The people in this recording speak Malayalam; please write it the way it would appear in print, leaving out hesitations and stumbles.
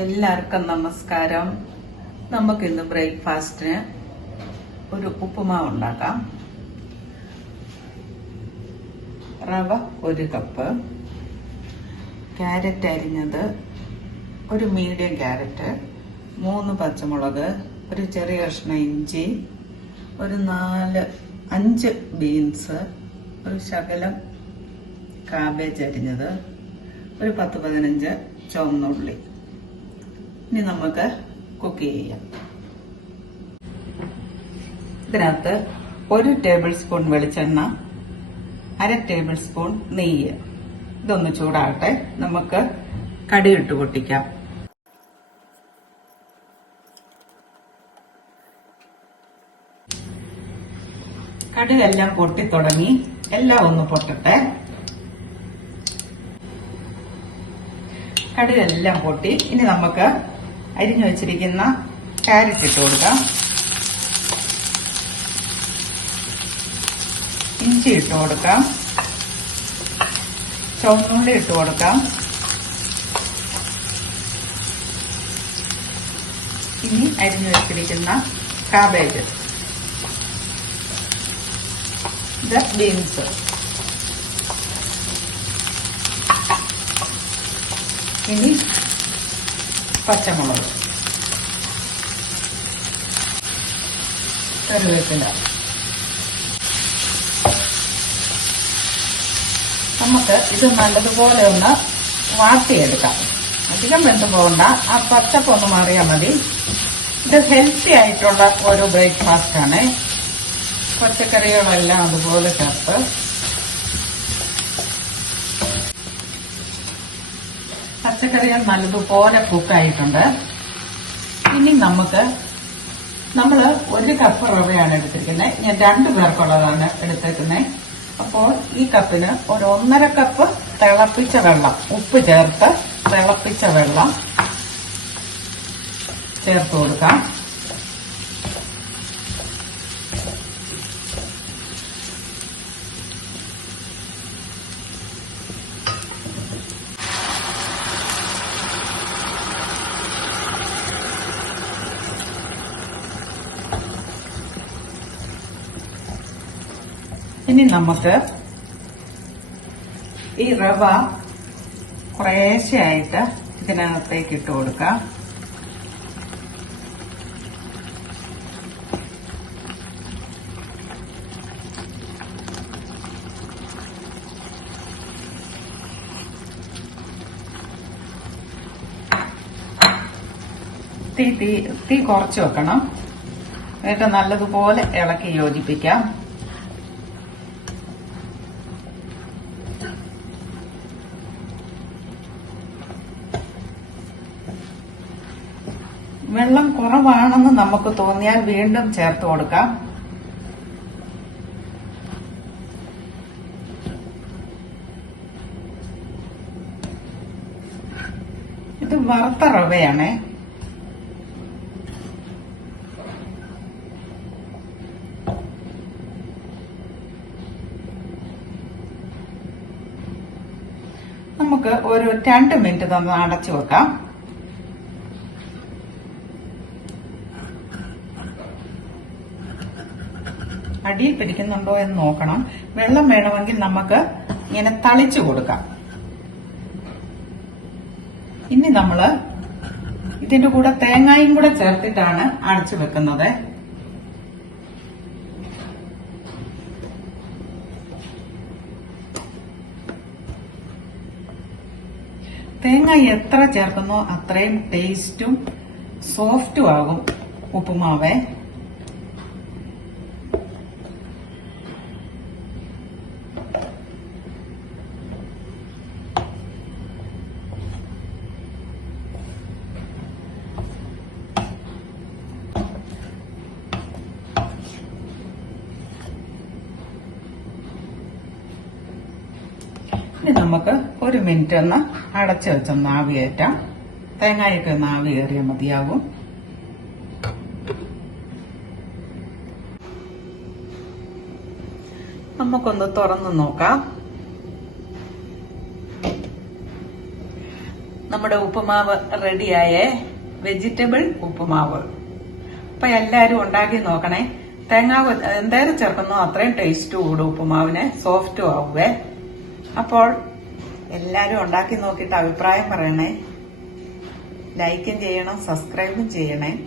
എല്ലാവർക്കും നമസ്കാരം. നമുക്കിന്ന് ബ്രേക്ക്ഫാസ്റ്റിന് ഒരു ഉപ്പുമാവ് ഉണ്ടാക്കാം. റവ 1 കപ്പ്, ക്യാരറ്റ് അരിഞ്ഞത് ഒരു മീഡിയം ക്യാരറ്റ്, 3 പച്ചമുളക്, ഒരു ചെറിയ കഷ്ണം ഇഞ്ചി, ഒരു 5 ബീൻസ്, ഒരു ശകലം കാബേജ് അരിഞ്ഞത്, ഒരു 10-15 ചുവന്നുള്ളി. ഇനി നമുക്ക് കുക്ക് ചെയ്യാം. ഇതിനകത്ത് 1 ടേബിൾ സ്പൂൺ വെളിച്ചെണ്ണ, 1/2 ടേബിൾ സ്പൂൺ നെയ്യ്. ഇതൊന്ന് ചൂടാകട്ടെ, നമുക്ക് കടുകിട്ട് പൊട്ടിക്കാം. കടുകെല്ലാം പൊട്ടിത്തുടങ്ങി, എല്ലാം ഒന്ന് പൊട്ടട്ടെ. കടുകെല്ലാം പൊട്ടി. ഇനി നമുക്ക് അരിഞ്ഞു വെച്ചിരിക്കുന്ന ക്യാരറ്റ് ഇട്ട് കൊടുക്കാം, ഇഞ്ചി ഇട്ട് കൊടുക്കാം, ചുവന്നുള്ളി ഇട്ട് കൊടുക്കാം. ഇനി അരിഞ്ഞു വെച്ചിരിക്കുന്ന കാബേജ്, ഇത് ബീൻസ്, ഇനി പച്ചമുളക്, കറിവേപ്പില. നമുക്ക് ഇത് നല്ലതുപോലെ ഒന്ന് വാട്ടിയെടുക്കാം. അധികം വെന്ത് പോകണ്ട, ആ പച്ചപ്പ് ഒന്ന് മാറിയാൽ മതി. ഇത് ഹെൽത്തി ആയിട്ടുള്ള ഒരു ബ്രേക്ക്ഫാസ്റ്റ് ആണ്. പച്ചക്കറികളെല്ലാം അതുപോലെ ചേർത്ത് പച്ചക്കറികൾ നല്ലതുപോലെ കുക്കായിട്ടുണ്ട്. ഇനി നമ്മൾ 1 കപ്പ് റവയാണ് എടുത്തിരിക്കുന്നത്. ഞാൻ 2 പേർക്കുള്ളതാണ് എടുത്തേക്കുന്നത്. അപ്പോൾ ഈ കപ്പിന് ഒരു 1.5 കപ്പ് തിളപ്പിച്ച വെള്ളം, ഉപ്പ് ചേർത്ത് തിളപ്പിച്ച വെള്ളം ചേർത്ത് കൊടുക്കാം. ഇനി നമുക്ക് ഈ റവ കുറേശ്ശെയായിട്ട് ഇതിനകത്തേക്ക് ഇട്ട് കൊടുക്കാം. തീ കുറച്ച് വെക്കണം. എന്നിട്ട് നല്ലതുപോലെ ഇളക്കി യോജിപ്പിക്കാം. വെള്ളം കുറവാണെന്ന് നമുക്ക് തോന്നിയാൽ വീണ്ടും ചേർത്ത് കൊടുക്കാം. ഇത് വറുത്ത റവയാണ്. നമുക്ക് ഒരു 2 മിനിറ്റ് തന്നെ അടച്ചു വെക്കാം. അടിയിൽ പിടിക്കുന്നുണ്ടോ എന്ന് നോക്കണം. വെള്ളം വേണമെങ്കിൽ നമുക്ക് ഇങ്ങനെ തളിച്ചു കൊടുക്കാം. ഇനി നമ്മള് ഇതിന്റെ കൂടെ തേങ്ങയും കൂടെ ചേർത്തിട്ടാണ് അടച്ചു വെക്കുന്നത്. തേങ്ങ എത്ര ചേർക്കുന്നോ അത്രയും ടേസ്റ്റും സോഫ്റ്റും ആകും ഉപ്പുമാവേ. ഇനി നമുക്ക് 1 മിനിറ്റ് ഒന്ന് അടച്ചു വെച്ചൊന്ന് ആവി കയറ്റാം. തേങ്ങയൊക്കെ ഒന്ന് ആവി കയറിയാൽ മതിയാകും. നമുക്കൊന്ന് തുറന്നു നോക്കാം. നമ്മുടെ ഉപ്പുമാവ് റെഡിയായേ. വെജിറ്റബിൾ ഉപ്പുമാവ്. അപ്പൊ എല്ലാരും ഉണ്ടാക്കി നോക്കണേ. തേങ്ങ എന്തായാലും ചേർക്കുന്നോ അത്രയും ടേസ്റ്റ് കൂടും ഉപ്പുമാവിന്, സോഫ്റ്റും ആവുവേ. അപ്പോൾ എല്ലാരും ഉണ്ടാക്കി നോക്കിയിട്ട് അഭിപ്രായം പറയണേ. ലൈക്കും ചെയ്യണം, സബ്സ്ക്രൈബും ചെയ്യണേ.